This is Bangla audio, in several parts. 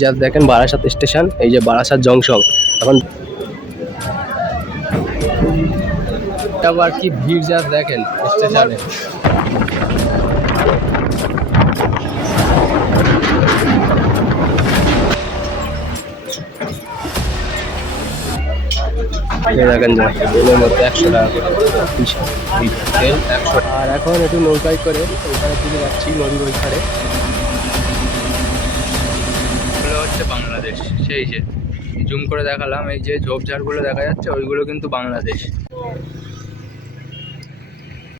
যা দেখেন বারাসাত স্টেশন, এই যে বারাসাত জংশন। এখন আবার কি ভিড় যা দেখেন স্টেশনে। তেল আর এখন একটু নৌকায় করে ওইখানে দিকে যাচ্ছি নদীর ওইখানে এগুলো হচ্ছে বাংলাদেশ এই যে জুম করে দেখালাম, এই যে ঝোপঝাড়গুলো দেখা যাচ্ছে, ওইগুলো কিন্তু বাংলাদেশ।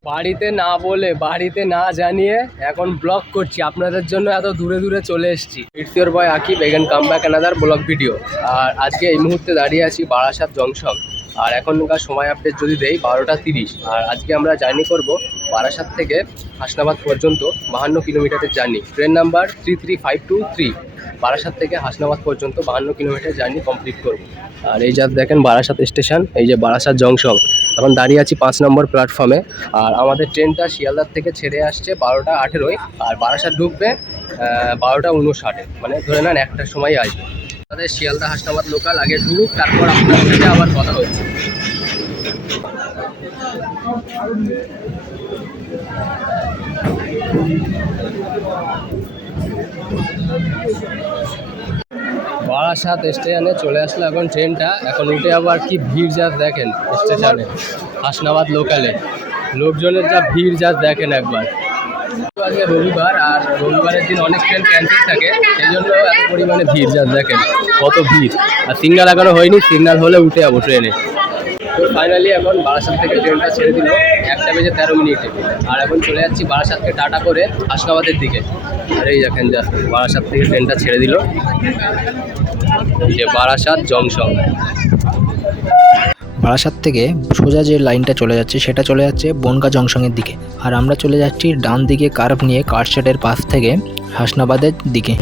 বাড়িতে না বলে, বাড়িতে না জানিয়ে এখন ব্লগ করছি। আপনাদের জন্য এত দূরে দূরে চলে এসেছি। It's your boy Akib again come back another vlog video আর আজকে এই মুহূর্তে দাঁড়িয়ে আছি বারাসাত জংশন আর এখনকার সময় আপডেট যদি দেই, বারোটা তিরিশ। আর আজকে আমরা জার্নি করব বারাসাত থেকে হাসনাবাদ পর্যন্ত বাহান্ন কিলোমিটারের journey train number three three five two three Barasat থেকে হাসনাবাদ পর্যন্ত বাহান্ন কিলোমিটার জার্নি কমপ্লিট করব। আর এই যা দেখেন বারাসাত স্টেশন এই যে বারাসাত জংশন এখন দাঁড়িয়ে আছি পাঁচ নম্বর প্ল্যাটফর্মে আর আমাদের ট্রেনটা শিয়ালদার থেকে ছেড়ে আসছে বারোটা আঠেরোয়। আর বারাসাত ঢুকবে বারোটা উনষাটে। মানে ধরে নেন একটার সময় আসবে। আমাদের শিয়ালদা, হাসনাবাদ লোকাল আগে ঢুকুক তারপর আপনার সাথে আবার কথা হচ্ছে। বারাসাত স্টেশনে চলে আসলো এখন ট্রেনটা। এখন উঠে আবার কি ভিড় যা দেখেন স্টেশনে। হাসনাবাদ লোকালে লোকজনের যা ভিড় যা দেখেন একবার। আজকে রবিবার, আর রবিবারের দিন অনেক ট্রেন ক্যান্সেল থাকে। সেই জন্য এত পরিমাণে ভিড় যা দেখেন, কত ভিড়। আর সিগনাল এখনও হয়নি সিগনাল হলে উঠে যাব ট্রেনে তো ফাইনালি এখন বারাসাত থেকে ট্রেনটা ছেড়ে দিল। একটা বেজে তেরো মিনিটে। আর এখন চলে যাচ্ছি বারাসাতকে টাটা করে হাসনাবাদের দিকে। আর এই দেখেন যা বারাসাত থেকে ট্রেনটা ছেড়ে দিল। যে বারাসাত জংশন। বারাসাত থেকে সোজা যে লাইনটা চলে যাচ্ছে, সেটা চলে যাচ্ছে বনগা জংশনের দিকে। আর আমরা চলে যাচ্ছি ডান দিকে কার্ভ নিয়ে কারশেডের পাশ থেকে হাসনাবাদের দিকে।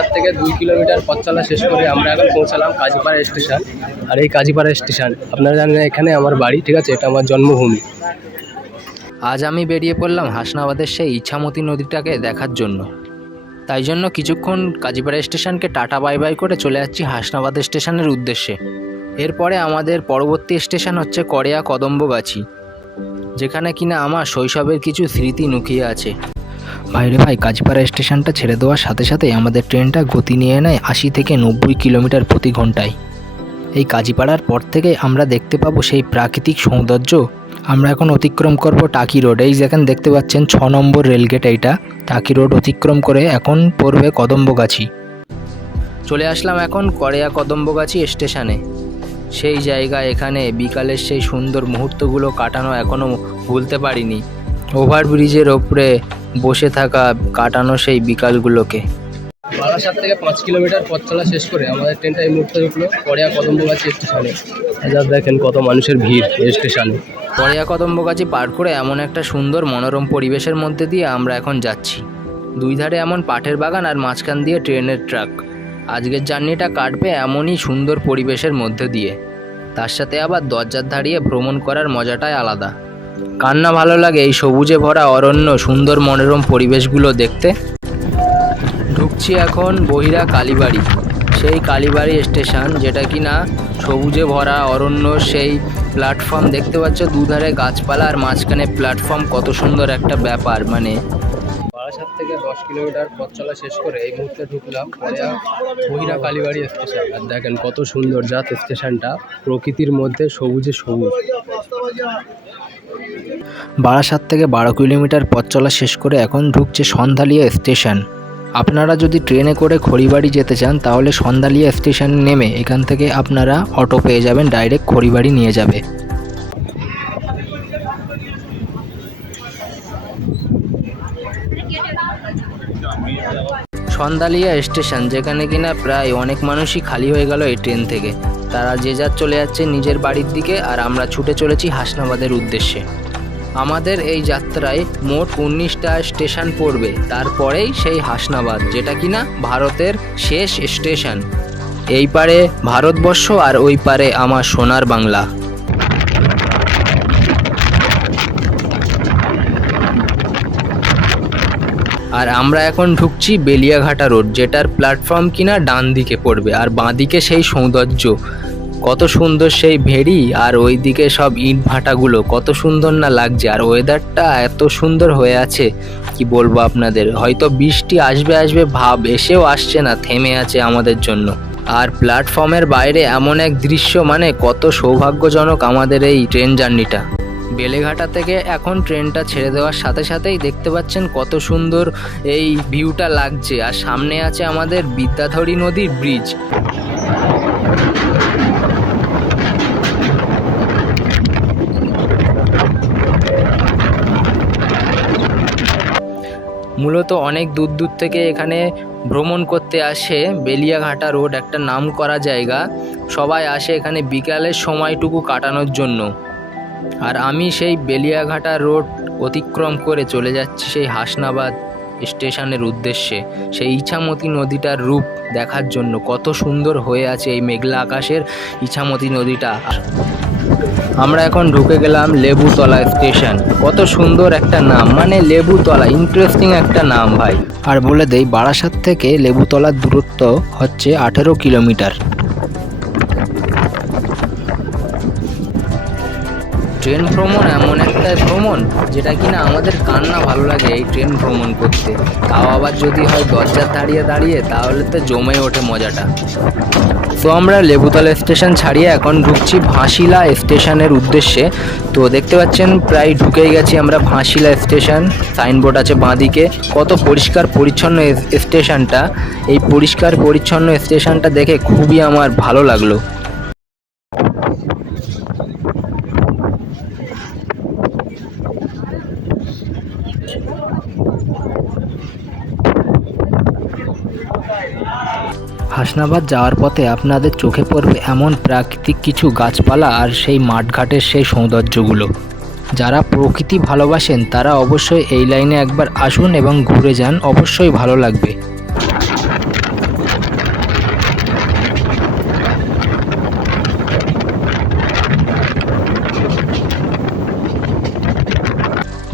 বারাসাত থেকে দুই কিলোমিটার পথ চলা শেষ করে আমরা এখন পৌঁছালাম কাজীপাড়া স্টেশন। আর এই কাজীপাড়া স্টেশন, আপনারা জানেন এখানে আমার বাড়ি, ঠিক আছে? এটা আমার জন্মভূমি। আজ আমি বেরিয়ে পড়লাম হাসনাবাদের সেই ইছামতি নদীটাকে দেখার জন্য। তাই জন্য কিছুক্ষণ কাজীপাড়া স্টেশনকে টাটা বাই বাই করে চলে যাচ্ছি হাসনাবাদ স্টেশনের উদ্দেশ্যে। এরপরে আমাদের পরবর্তী স্টেশন হচ্ছে করেয়া কদম্বগাছি, যেখানে কিনা আমার শৈশবের কিছু স্মৃতি লুকিয়ে আছে। ভাইরে ভাই, কাজীপাড়া স্টেশনটা ছেড়ে দেওয়ার সাথে সাথে আমাদের ট্রেনটা গতি নিয়ে নেয় আশি থেকে নব্বই কিলোমিটার প্রতি ঘন্টায়। এই কাজীপাড়ার পর থেকে আমরা দেখতে পাবো সেই প্রাকৃতিক সৌন্দর্য। আমরা এখন অতিক্রম করব টাকি রোড। এই যেখানে দেখতে পাচ্ছেন, ছ নম্বর রেলগেট এইটা। টাকি রোড অতিক্রম করে এখন পড়বে কদম্বগাছি। চলে আসলাম এখন করেয়া কদম্বগাছি স্টেশনে। সেই জায়গা এখানে বিকালের সেই সুন্দর মুহূর্তগুলো কাটানো এখনও ভুলতে পারিনি। ওভারব্রিজের ওপরে বসে থাকা কাটানো সেই বিকালগুলোকে। বারাসাত থেকে পাঁচ কিলোমিটার পথ চলা শেষ করে আমাদের ট্রেনটা এই মুহূর্তে ঢুকলো কড়িয়া কদম্বগাছি স্টেশনে। যা দেখেন কত মানুষের ভিড় এই স্টেশনে। পরেয়া কদম্বগাছি পার করে এমন একটা সুন্দর মনোরম পরিবেশের মধ্যে দিয়ে আমরা এখন যাচ্ছি। দুই ধারে এমন পাটের বাগান আর মাঝখান দিয়ে ট্রেনের ট্রাক। আজকের জার্নিটা কাটবে এমনই সুন্দর পরিবেশের মধ্যে দিয়ে। তার সাথে আবার দরজার দাঁড়িয়ে ভ্রমণ করার মজাটাই আলাদা। কান্না ভালো লাগে এই সবুজে ভরা অরণ্য সুন্দর মনোরম পরিবেশগুলো দেখতে। ঢুকছি এখন বহিরা কালীবাড়ি। সেই কালীবাড়ি স্টেশন, যেটা কি না সবুজে ভরা অরণ্য, সেই প্ল্যাটফর্ম দেখতে পাচ্ছ। দুধারে গাছপালা আর মাঝখানে প্ল্যাটফর্ম। কত সুন্দর একটা ব্যাপার মানে বারাসাত থেকে দশ কিলোমিটার পথ চলা শেষ করে এই মুহূর্তে ঢুকলাম বহিরা কালীবাড়ি স্টেশন। আর দেখেন কত সুন্দর জাত স্টেশনটা, প্রকৃতির মধ্যে সবুজে সবুজ। বারাসাত থেকে বারো কিলোমিটার পথ চলা শেষ করে এখন ঢুকছে সন্ধ্যালিয়া স্টেশন। আপনারা যদি ট্রেনে করে খড়িবাড়ি যেতে চান, তাহলে সন্দালিয়া স্টেশনে নেমে এখান থেকে আপনারা অটো পেয়ে যাবেন, ডাইরেক্ট খড়িবাড়ি নিয়ে যাবে। সন্দালিয়া স্টেশন, যেখানে কিনা প্রায় অনেক মানুষই খালি হয়ে গেল এই ট্রেন থেকে। তারা যে যার চলে যাচ্ছে নিজের বাড়ির দিকে, আর আমরা ছুটে চলেছি হাসনাবাদের উদ্দেশ্যে। আমাদের এই যাত্রায় মোট উনিশটা স্টেশন পড়বে, তারপরেই সেই হাসনাবাদ, যেটা কিনা ভারতের শেষ স্টেশন। এই পারে ভারতবর্ষ আর ওই পারে আমার সোনার বাংলা। আর আমরা এখন ঢুকছি বেলিয়াঘাটা রোড, যেটার প্ল্যাটফর্ম কিনা ডান দিকে পড়বে আর বাঁ দিকে সেই সৌন্দর্য। কত সুন্দর সেই ভেড়ি আর ওইদিকে সব ইট ভাটাগুলো, কত সুন্দর না লাগছে আর ওয়েদারটা এত সুন্দর হয়ে আছে, কি বলব আপনাদের? হয়তো বৃষ্টি আসবে আসবে ভাব এসেও আসছে না, থেমে আছে আমাদের জন্য। আর প্ল্যাটফর্মের বাইরে এমন এক দৃশ্য মানে কত সৌভাগ্যজনক আমাদের এই ট্রেন জার্নিটা বেলেঘাটা থেকে এখন ট্রেনটা ছেড়ে দেওয়ার সাথে সাথেই দেখতে পাচ্ছেন কত সুন্দর এই ভিউটা লাগছে। আর সামনে আছে আমাদের বিদ্যাধরী নদীর ব্রিজ মূলত অনেক দূর দূর থেকে এখানে ভ্রমণ করতে আসে বেলিয়াঘাটা রোড, একটা নাম করা জায়গা। সবাই আসে এখানে বিকালের সময়টুকু কাটানোর জন্য। আর আমি সেই বেলিয়াঘাটা রোড অতিক্রম করে চলে যাচ্ছি সেই হাসনাবাদ স্টেশনের উদ্দেশ্যে। সেই ইছামতি নদীটার রূপ দেখার জন্য কত সুন্দর হয়ে আছে এই মেঘলা আকাশের ইছামতি নদীটা। আমরা এখন ঢুকে গেলাম লেবুতলা স্টেশন। কত সুন্দর একটা নাম মানে লেবুতলা ইন্টারেস্টিং একটা নাম ভাই। আর বলে দেই, বারাসাত থেকে লেবুতলার দূরত্ব হচ্ছে আঠেরো কিলোমিটার। ট্রেন ভ্রমণ এমন একটা ভ্রমণ যেটা কিনা আমাদের কান্না ভালো লাগে এই ট্রেন ভ্রমণ করতে। তাও আবার যদি হয় দরজার দাঁড়িয়ে দাঁড়িয়ে, তাহলে তো জমে ওঠে মজাটা। তো আমরা লেবুতলা স্টেশন ছাড়িয়ে এখন ঢুকছি ভাসিলা স্টেশনের উদ্দেশ্যে। তো দেখতে পাচ্ছেন, প্রায় ঢুকেই গেছি আমরা ভাসিলা স্টেশন। সাইনবোর্ড আছে বাঁদিকে। কত পরিষ্কার পরিচ্ছন্ন স্টেশনটা। এই পরিষ্কার পরিচ্ছন্ন স্টেশনটা দেখে খুবই আমার ভালো লাগল। হাসনাবাদ যাওয়ার পথে আপনাদের চোখে পড়বে এমন প্রাকৃতিক কিছু গাছপালা আর সেই মাঠঘাটের সেই সৌন্দর্যগুলো। যারা প্রকৃতি ভালোবাসেন, তারা অবশ্যই এই লাইনে একবার আসুন এবং ঘুরে যান। অবশ্যই ভালো লাগবে।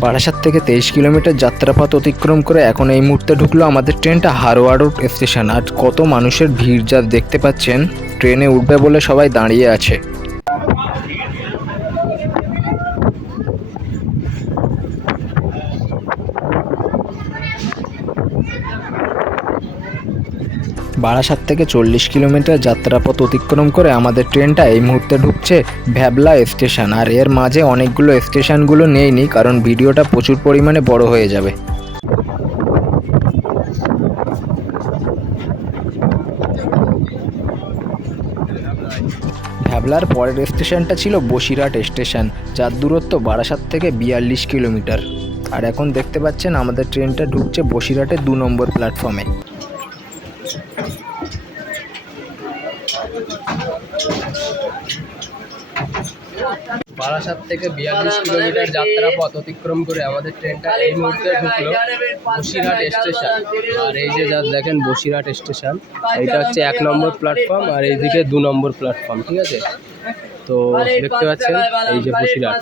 বারাসাত থেকে তেইশ কিলোমিটার যাত্রাপথ অতিক্রম করে এখন এই মুহূর্তে ঢুকলো আমাদের ট্রেনটা হারোয়া রোড স্টেশন। আর কত মানুষের ভিড় যা দেখতে পাচ্ছেন, ট্রেনে উঠবে বলে সবাই দাঁড়িয়ে আছে। বারাসাত থেকে চল্লিশ কিলোমিটার যাত্রাপথ অতিক্রম করে আমাদের ট্রেনটা এই মুহূর্তে ঢুকছে ভ্যাবলা স্টেশন। আর এর মাঝে অনেকগুলো স্টেশনগুলো নেইনি কারণ ভিডিওটা প্রচুর পরিমাণে বড় হয়ে যাবে। ভ্যাবলার পরের স্টেশনটা ছিল বসিরহাট স্টেশন, যার দূরত্ব বারাসাত থেকে বিয়াল্লিশ কিলোমিটার। আর এখন দেখতে পাচ্ছেন আমাদের ট্রেনটা ঢুকছে বসিরহাটের দু নম্বর প্ল্যাটফর্মে। বারাসাত থেকে বিয়াল্লিশ কিলোমিটার যাত্রাপথ অতিক্রম করে আমাদের ট্রেনটা এই মুহূর্তে ঢুকলো বসিরহাট স্টেশন। আর এই যে যা দেখেন বসিরহাট স্টেশন, এটা হচ্ছে এক নম্বর প্ল্যাটফর্ম আর এইদিকে দু নম্বর প্ল্যাটফর্ম, ঠিক আছে? তো দেখতে পাচ্ছেন, এই যে বসিরহাট।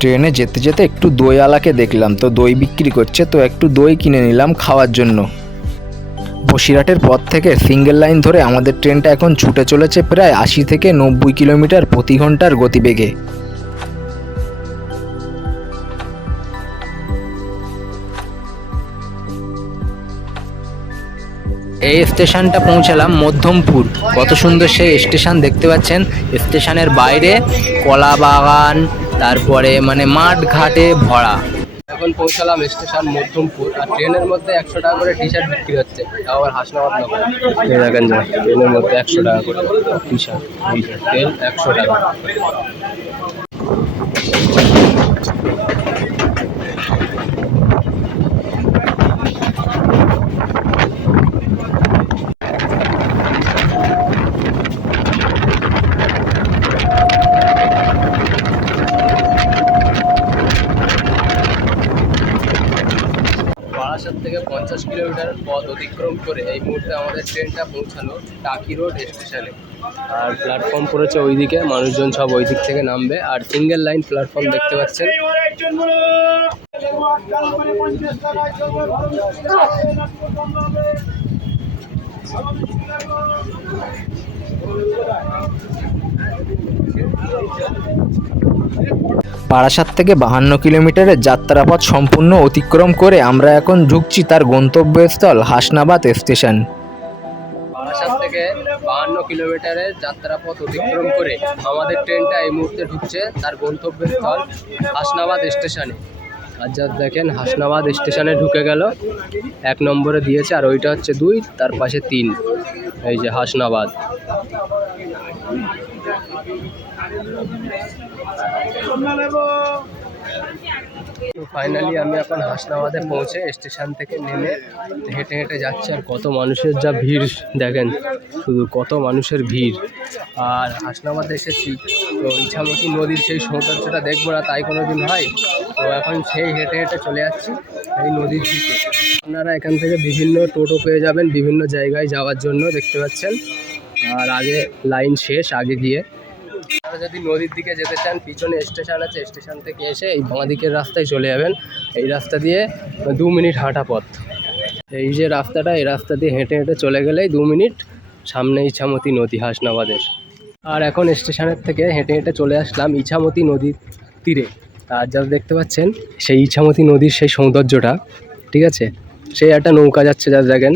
ট্রেনে যেতে যেতে একটু দই আলাকে দেখলাম, তো দই বিক্রি করছে, তো একটু দই কিনে নিলাম খাওয়ার জন্য। বসিরহাটের পথ থেকে সিঙ্গেল লাইন ধরে আমাদের ট্রেনটা এখন ছুটে চলেছে প্রায় আশি থেকে নব্বই কিলোমিটার প্রতি ঘণ্টার গতিবেগে। এই স্টেশনটা পৌঁছালাম মধ্যমপুর। কত সুন্দর সেই স্টেশন দেখতে পাচ্ছেন। স্টেশনের বাইরে কলা বাগান তারপরে মানে মাঠ ঘাটে ভরা। এখন পৌঁছালাম স্টেশন মধ্যমপুর আর ট্রেনের মধ্যে একশো টাকা করে টি শার্ট বিক্রি হচ্ছে। তাও আবার হাসনাবাদ নগর। দেখেন যা ট্রেনের মধ্যে একশো টাকা করে টি শার্ট ট্রেন একশো টাকা। বারাসাত থেকে পঞ্চাশ কিলোমিটার পথ অতিক্রম করে এই মুহূর্তে আমাদের ট্রেনটা পৌঁছালো টাকি রোড স্টেশনে। আর প্ল্যাটফর্ম পড়েছে ওইদিকে, মানুষজন সব ওই দিক থেকে নামবে। আর সিঙ্গেল লাইন প্ল্যাটফর্ম দেখতে পাচ্ছেন। বারাসাত থেকে বাহান্ন কিলোমিটারের যাত্রাপথ সম্পূর্ণ অতিক্রম করে আমরা এখন ঢুকছি তার গন্তব্যস্থল হাসনাবাদ স্টেশন। বারাসাত থেকে বাহান্ন কিলোমিটারের যাত্রাপথ অতিক্রম করে আমাদের ট্রেনটা এই মুহূর্তে ঢুকছে তার গন্তব্যস্থল হাসনাবাদ স্টেশনে। আর যা দেখেন, হাসনাবাদ স্টেশনে ঢুকে গেল। এক নম্বরে দিয়েছে, আর ওইটা হচ্ছে দুই, তার পাশে তিন। এই যে হাসনাবাদ। ফাইনালি আমি এখন হাসনাবাদে পৌঁছে স্টেশন থেকে নেমে হেঁটে হেঁটে যাচ্ছি আর কত মানুষের যা ভিড়, দেখেন, শুধু কত মানুষের ভিড়। আর হাসনাবাদে এসেছি, তো ইছামতি নদীর সেই সৌন্দর্যটা দেখব না, তাই কোনো দিন হয়? তো এখন সেই হেঁটে হেঁটে চলে যাচ্ছি এই নদীর দিকে। আপনারা এখান থেকে বিভিন্ন টোটো পেয়ে যাবেন বিভিন্ন জায়গায় যাওয়ার জন্য, দেখতে পাচ্ছেন। আর আগে লাইন শেষ, আগে গিয়ে আপনারা যদি নদীর দিকে যেতে চান, পিছনে স্টেশন আছে স্টেশন থেকে এসে এই বাঁ দিকের রাস্তায় চলে যাবেন। এই রাস্তা দিয়ে দু মিনিট হাঁটা পথ। এই যে রাস্তাটা, এই রাস্তা দিয়ে হেঁটে হেঁটে চলে গেলেই দু মিনিট সামনে ইছামতি নদী, হাসনাবাদের। আর এখন স্টেশনের থেকে হেঁটে হেঁটে চলে আসলাম ইছামতি নদীর তীরে। আর যা দেখতে পাচ্ছেন, সেই ইছামতি নদীর সেই সৌন্দর্যটা, ঠিক আছে? সেই একটা নৌকা যাচ্ছে যা দেখেন।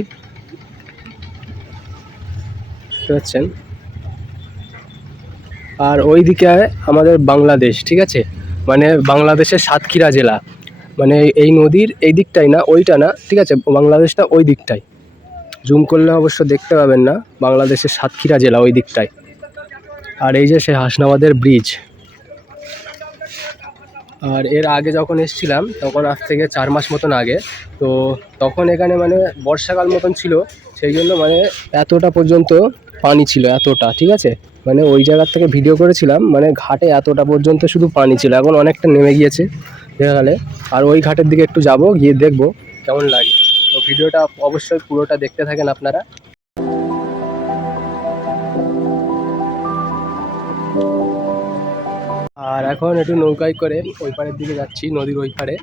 দেখতে পাচ্ছেন? আর ওই দিকে আমাদের বাংলাদেশ, ঠিক আছে? মানে বাংলাদেশের সাতক্ষীরা জেলা। মানে এই নদীর এই দিকটাই না, ওইটা না, ঠিক আছে? বাংলাদেশটা ওই দিকটাই। জুম করলে অবশ্য দেখতে পাবেন না, বাংলাদেশের সাতক্ষীরা জেলা ওই দিকটায় আর এই যে সে হাসনাবাদের ব্রিজ। আর এর আগে যখন এসেছিলাম, তখন আজ থেকে চার মাস মতন আগে, তো তখন এখানে মানে বর্ষাকাল মতন ছিল, সেই জন্য মানে এতটা পর্যন্ত পানি ছিল এতটা, ঠিক আছে? মানে ওই জায়গার থেকে ভিডিও করেছিলাম মানে ঘাটে এতটা পর্যন্ত শুধু পানি ছিল, এখন অনেকটা নেমে গিয়েছে গেলে। আর ওই ঘাটের দিকে একটু যাব, গিয়ে দেখব কেমন লাগে। তো ভিডিওটা অবশ্যই পুরোটা দেখতে থাকেন আপনারা। আর এখন একটু নৌকায় করে ওই পাড়ের দিকে যাচ্ছি, নদীর ওই পাড়ে।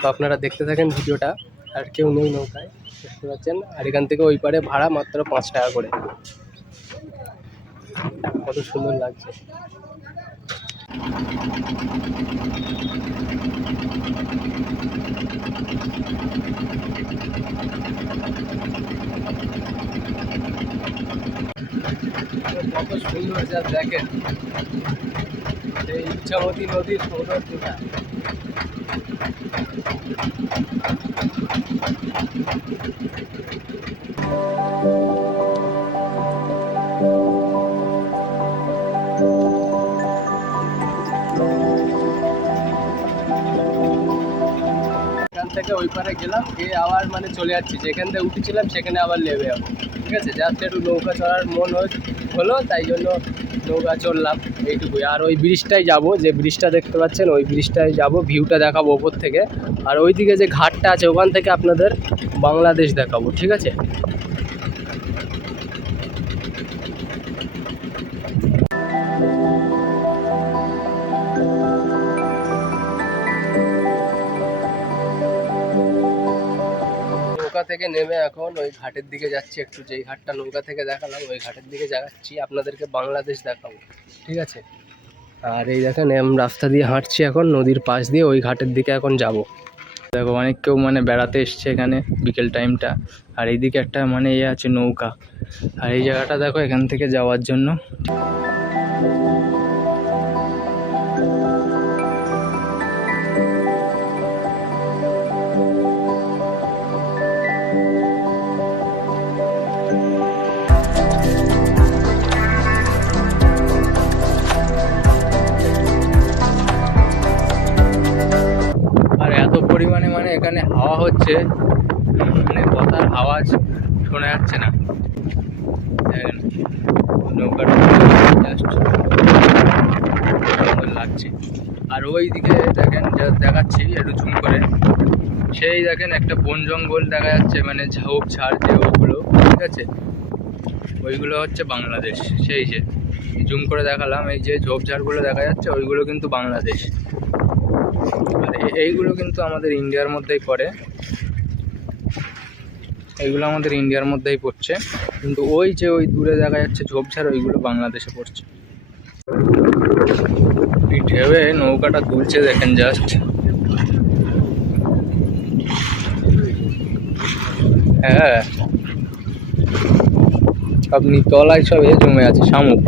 তো আপনারা দেখতে থাকেন ভিডিওটা, আর কেউ নেই নৌকায়, দেখতে পাচ্ছেন? আর এখান থেকে ওই পাড়ে ভাড়া মাত্র পাঁচ টাকা করে। কত সুন্দর লাগছে। কত সুন্দর যা দেখেন। সেই ইচ্ছামতি নদীর সৌন্দর্যটা। এখান থেকে ওই পারে গেলাম, গিয়ে আবার মানে চলে যাচ্ছি। যেখান থেকে উঠেছিলাম, সেখানে আবার নেমে যাব ঠিক আছে? জাস্ট একটু নৌকা চড়ার মন হলো, তাই জন্য নৌকা চড়লাম এইটুকুই। আর ওই ব্রিজটাই যাব, যে ব্রিজটা দেখতে পাচ্ছেন, ওই ব্রিজটায় যাব, ভিউটা দেখাবো ওপর থেকে। আর ওইদিকে যে ঘাটটা আছে, ওখান থেকে আপনাদের বাংলাদেশ দেখাবো, ঠিক আছে? নৌকা থেকে নেমে এখন ওই ঘাটের দিকে যাচ্ছি একটু। যেই ঘাটটা নৌকা থেকে দেখালাম, ওই ঘাটের দিকে যাচ্ছি। আপনাদেরকে বাংলাদেশ দেখাবো। ঠিক আছে? আর এই দেখেন, এম রাস্তা দিয়ে হাঁটছি এখন, নদীর পাশ দিয়ে ওই ঘাটের দিকে এখন যাব। দেখো, অনেক কেউ মানে বেড়াতে এসছে এখানে, বিকেল টাইমটা আর এইদিকে একটা মানে ইয়ে আছে নৌকা। আর এই জায়গাটা দেখো এখান থেকে যাওয়ার জন্য। এখানে হাওয়া হচ্ছে। মানে কথার আওয়াজ শোনা যাচ্ছে না। নৌকাটা লাগছে। আর ওই দিকে দেখেন, যা দেখাচ্ছি একটু ঝুম করে, সেই দেখেন একটা বন জঙ্গল দেখা যাচ্ছে মানে ঝোপ ঝাড় যে ওগুলো, ঠিক আছে? ওইগুলো হচ্ছে বাংলাদেশ, সেই যে। জুম করে দেখালাম, এই যে ঝোপঝাড়গুলো দেখা যাচ্ছে, ওইগুলো কিন্তু বাংলাদেশ। এইগুলো কিন্তু আমাদের ইন্ডিয়ার মধ্যেই পড়ে। এইগুলো আমাদের ইন্ডিয়ার মধ্যেই পড়ছে। কিন্তু ওই যে ওই দূরে দেখা যাচ্ছে ঝোপঝাড়, ওইগুলো বাংলাদেশে পড়ছে। এই ঢেউয়ে নৌকাটা দুলছে, দেখেন জাস্ট হ্যাঁ। আপনি তলায় সব এ জমে আছে শামুক।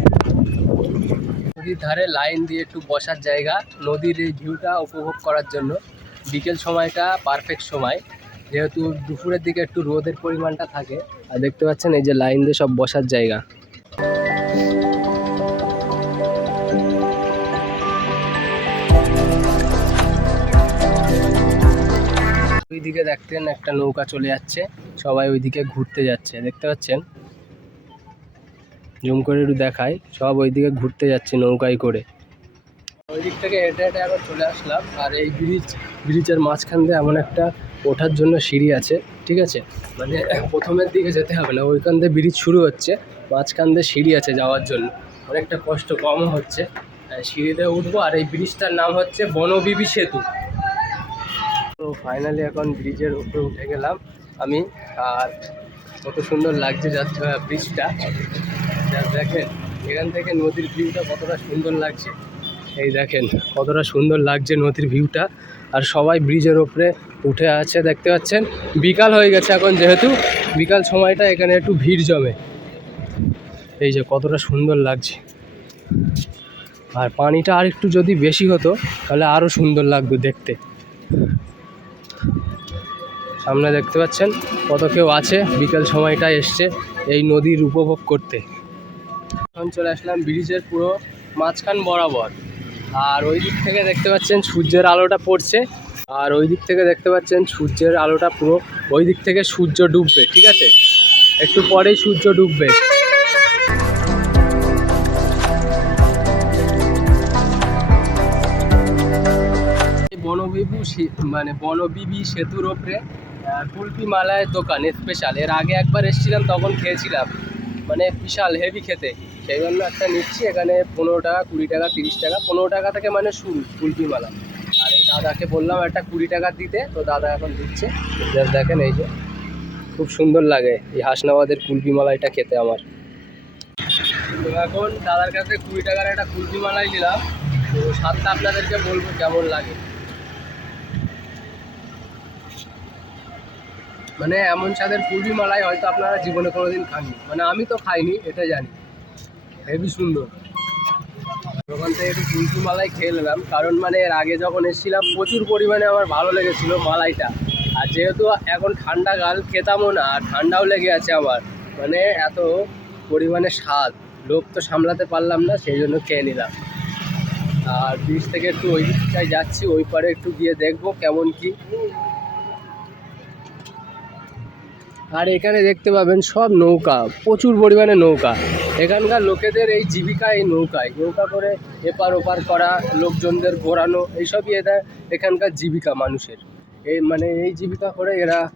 নদীর ধারে লাইন দিয়ে একটু বসার জায়গা, নদীর এই ভিউটা উপভোগ করার জন্য। বিকেল সময়টা পারফেক্ট সময়, যেহেতু দুপুরের দিকে একটু রোদের পরিমাণটা থাকে। আর দেখতে পাচ্ছেন এই যে লাইন দিয়ে সব বসার জায়গা। ওইদিকে দেখতেন একটা নৌকা চলে যাচ্ছে, সবাই ওইদিকে ঘুরতে যাচ্ছে, দেখতে পাচ্ছেন? জুম করে একটু দেখায় সব ওইদিকে ঘুরতে যাচ্ছে নৌকায় করে। ওই দিক থেকে হেঁটে হেঁটে আবার চলে আসলাম। আর এই ব্রিজ ব্রিজের মাঝখান দিয়ে এমন একটা ওঠার জন্য সিঁড়ি আছে, ঠিক আছে? মানে প্রথমের দিকে যেতে হবে না, ওইখান দিয়ে ব্রিজ শুরু হচ্ছে, মাঝখান দিয়ে সিঁড়ি আছে যাওয়ার জন্য। অনেকটা কষ্ট কমও হচ্ছে। সিঁড়িতে উঠবো, আর এই ব্রিজটার নাম হচ্ছে বনবিবি সেতু। তো ফাইনালি এখন ব্রিজের উপরে উঠে গেলাম আমি, আর কত সুন্দর লাগছে যাচ্ছে ব্রিজটা যা দেখেন, এখান থেকে নদীর ভিউটা কতটা সুন্দর লাগছে। এই দেখেন, কতটা সুন্দর লাগছে নদীর ভিউটা আর সবাই ব্রিজের ওপরে উঠে আছে, দেখতে পাচ্ছেন? বিকাল হয়ে গেছে এখন যেহেতু। বিকাল সময়টা এখানে একটু ভিড় জমে। এই যে কতটা সুন্দর লাগছে। আর পানিটা আর একটু যদি বেশি হতো, তাহলে আরও সুন্দর লাগতো দেখতে। সামনে দেখতে পাচ্ছেন কত কেউ আছে, বিকেল সময়টা এসছে এই নদীর উপভোগ করতে। এখন চলে আসলাম ব্রিজের পুরো মাঝখান বরাবর। আর ওই দিক থেকে দেখতে পাচ্ছেন সূর্যের আলোটা পড়ছে। আর ওই দিক থেকে দেখতে পাচ্ছেন সূর্যের আলোটা পুরো ওই দিক থেকে সূর্য ডুববে, ঠিক আছে? একটু পরেই সূর্য ডুববে। সে- মানে বনবিবি সেতুর ওপরে কুলপি মালায়ের দোকান স্পেশাল এর আগে একবার এসেছিলাম, তখন খেয়েছিলাম। মানে বিশাল হেভি খেতে। সেই জন্য একটা নিচ্ছি, এখানে পনেরো টাকা, কুড়ি টাকা, তিরিশ টাকা। পনেরো টাকা থেকে মানে শুরু কুলপি মালা আর এই দাদাকে বললাম, একটা কুড়ি টাকা দিতে। তো দাদা এখন দিচ্ছে। দেখেন এই যে, খুব সুন্দর লাগে এই হাসনাবাদের কুলপি মালাইটা খেতে আমার। তো এখন দাদার কাছে কুড়ি টাকার একটা কুলপি মালাই নিলাম। তো স্বাদটা আপনাদেরকে বলব কেমন লাগে। মানে এমন স্বাদের কুলপি মালাই হয়তো আপনারা জীবনে কোনোদিন খাননি। মানে আমি তো খাইনি, এটা জানি। হেভি সুন্দর। ওখান থেকে একটু কুলপি মালাই খেয়ে নিলাম। কারণ মানে এর আগে যখন এসেছিলাম, প্রচুর পরিমাণে আমার ভালো লেগেছিল মালাইটা। আর যেহেতু এখন ঠান্ডাকাল খেতামও না, আর ঠান্ডাও লেগে আছে আমার মানে এত পরিমাণে স্বাদ। লোভ তো সামলাতে পারলাম না, সেই জন্য খেয়ে নিলাম। আর ব্রিজ থেকে একটু ওই দিকটায় যাচ্ছি, ওই পারে একটু গিয়ে দেখব কেমন কি। আর এখানে দেখতে পাবেন সব নৌকা, প্রচুর পরিমাণে নৌকা। এখানকার লোকেদের এই জীবিকা এই নৌকায়। নৌকা করে এপার ওপার করা, লোকজনদের ঘোরানো, এইসবই এদের এখানকার জীবিকা মানুষের। এই মানে এই জীবিকা করে এরা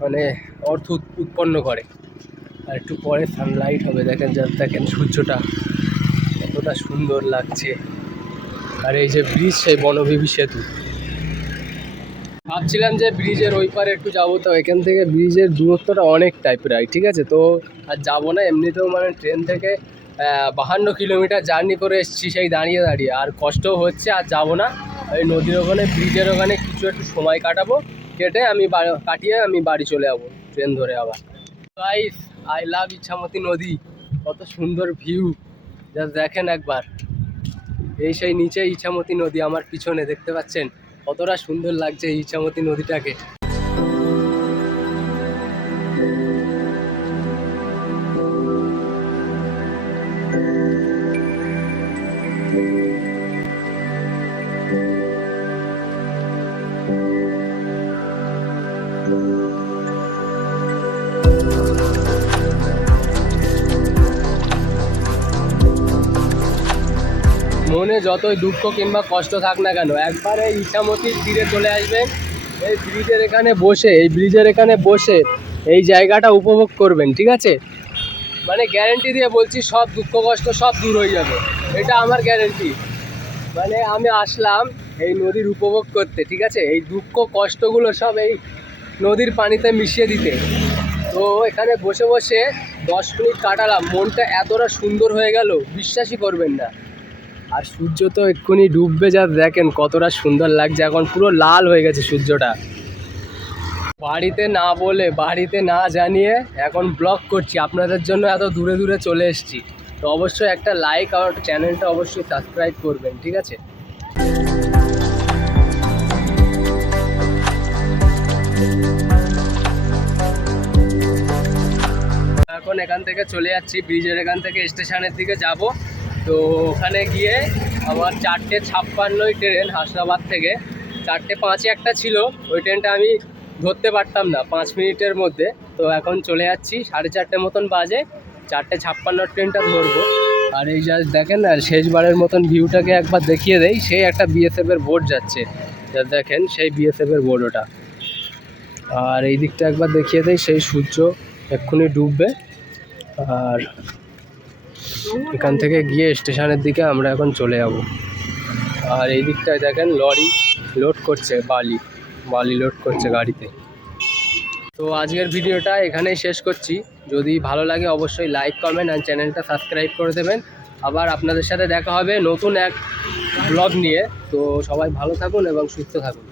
মানে অর্থ উৎ- উৎপন্ন করে। আর একটু পরে সানলাইট হবে, দেখেন যা, দেখেন সূর্যটা। কতটা সুন্দর লাগছে। আর এই যে ব্রিজ, সেই বনবিবি সেতু। ভাবছিলাম যে ব্রিজের ওই পারে একটু যাব, তো এখান থেকে ব্রিজের দূরত্বটা অনেকটাই প্রায়, ঠিক আছে? তো আর যাব না, এমনিতেও মানে ট্রেন থেকে বাহান্ন কিলোমিটার জার্নি করে এসেছি সেই দাঁড়িয়ে দাঁড়িয়ে, আর কষ্টও হচ্ছে, আর যাব না। ওই নদীর ওখানে, ব্রিজের ওখানে কিছু একটু সময় কাটাবো, কেটে আমি কাটিয়ে আমি বাড়ি চলে যাব, ট্রেন ধরে আবার। গাইস আই লাভ ইচ্ছামতি নদী, কত সুন্দর ভিউ জাস্ট দেখেন একবার। এই সেই নিচে ইচ্ছামতি নদী আমার পিছনে, দেখতে পাচ্ছেন? কতটা সুন্দর লাগছে ইছামতি নদীটাকে। মনে যতই দুঃখ কিংবা কষ্ট থাক না কেন, একবার এই ইছামতির তীরে চলে আসবেন এই ব্রিজের এখানে বসে, এই ব্রিজের এখানে বসে এই জায়গাটা উপভোগ করবেন, ঠিক আছে? মানে গ্যারেন্টি দিয়ে বলছি, সব দুঃখ, কষ্ট সব দূর হয়ে যাবে। এটা আমার গ্যারেন্টি মানে আমি আসলাম এই নদীর উপভোগ করতে, ঠিক আছে? এই দুঃখ, কষ্টগুলো সব এই নদীর পানিতে মিশিয়ে দিতে। তো এখানে বসে বসে দশ মিনিট কাটালাম, মনটা এতটা সুন্দর হয়ে গেল, বিশ্বাসই করবেন না। আর সূর্য তো এক্ষুনি ডুববে, যা দেখেন কতটা সুন্দর লাগছে। এখন পুরো লাল হয়ে গেছে সূর্যটা। বাড়িতে না বলে, বাড়িতে না জানিয়ে এখন ব্লগ করছি। আপনাদের জন্য এত দূরে দূরে চলে এসেছি। তো অবশ্যই একটা লাইক আর চ্যানেলটা অবশ্যই সাবস্ক্রাইব করবেন, ঠিক আছে? এখন এখান থেকে চলে যাচ্ছি ব্রিজের এখান থেকে স্টেশনের দিকে যাব। তো ওখানে গিয়ে আমার চারটে ছাপ্পান্নই ট্রেন হাসনাবাদ থেকে। চারটে পাঁচে একটা ছিল, ওই ট্রেনটা আমি ধরতে পারতাম না, পাঁচ মিনিটের মধ্যে। তো এখন চলে যাচ্ছি, সাড়ে চারটে মতন বাজে, চারটে ছাপ্পান্ন ট্রেনটা ধরবো। আর এই যা দেখেন না, শেষবারের মতন ভিউটাকে একবার দেখিয়ে দেই, সেই একটা বিএসএফের বোর্ড যাচ্ছে। যা দেখেন, সেই বিএসএফের বোর্ড ওটা। আর এই দিকটা একবার দেখিয়ে দেই, সেই সূর্য এক্ষুনি ডুববে। আর এখান থেকে গিয়ে স্টেশনের দিকে আমরা এখন চলে যাব। আর এই দিকটায় দেখেন লরি লোড করছে, বালি। বালি লোড করছে গাড়িতে। তো আজকের ভিডিওটা এখানেই শেষ করছি। যদি ভালো লাগে অবশ্যই লাইক, কমেন্ট আর চ্যানেলটা সাবস্ক্রাইব করে দেবেন। আবার আপনাদের সাথে দেখা হবে নতুন এক ব্লগ নিয়ে। তো সবাই ভালো থাকুন এবং সুস্থ থাকুন।